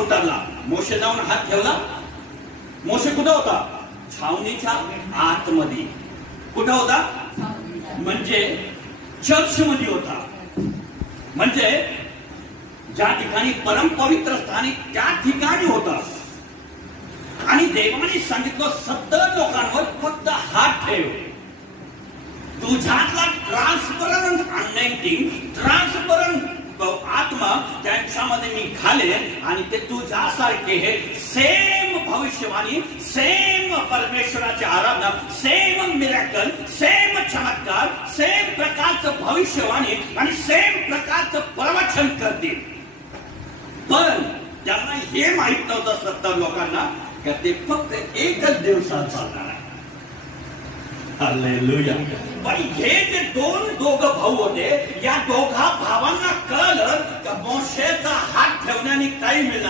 उतरला, मोशे जाऊन हात ठेवला. मोशे कुठं होता? छावणीच्या आतमध्ये. कुठं होता? म्हणजे चर्च मध्ये होता. म्हणजे ज्या ठिकाणी परमपवित्र स्थानी त्या ठिकाणी होता. आणि देवाने सांगितलं 70 लोकांवर फक्त हात ठेव. तुझ्यातला ट्रान्सपरंट अनॉइंटिंग, ट्रान्सपरंट आत्मा त्यांच्यामध्ये मी घालेन आणि ते तुझ्यासारखे हे सेम भविष्यवाणी, सेम परमेश्वराची आराधना, सेम मिरॅकल, सेम चमत्कार, सेम प्रकारचं भविष्यवाणी आणि सेम प्रकारचं प्रवचन करतील. पण त्यांना हे माहित नव्हतं 70 लोकांना की ते फक्त एकच दिवसात चालणार आहे. हालेलुया. पण हे जे दोघं भाऊ होते, या दोघा भावांना कळलं की मोशेचा हात ठेवण्याने काही मिळणार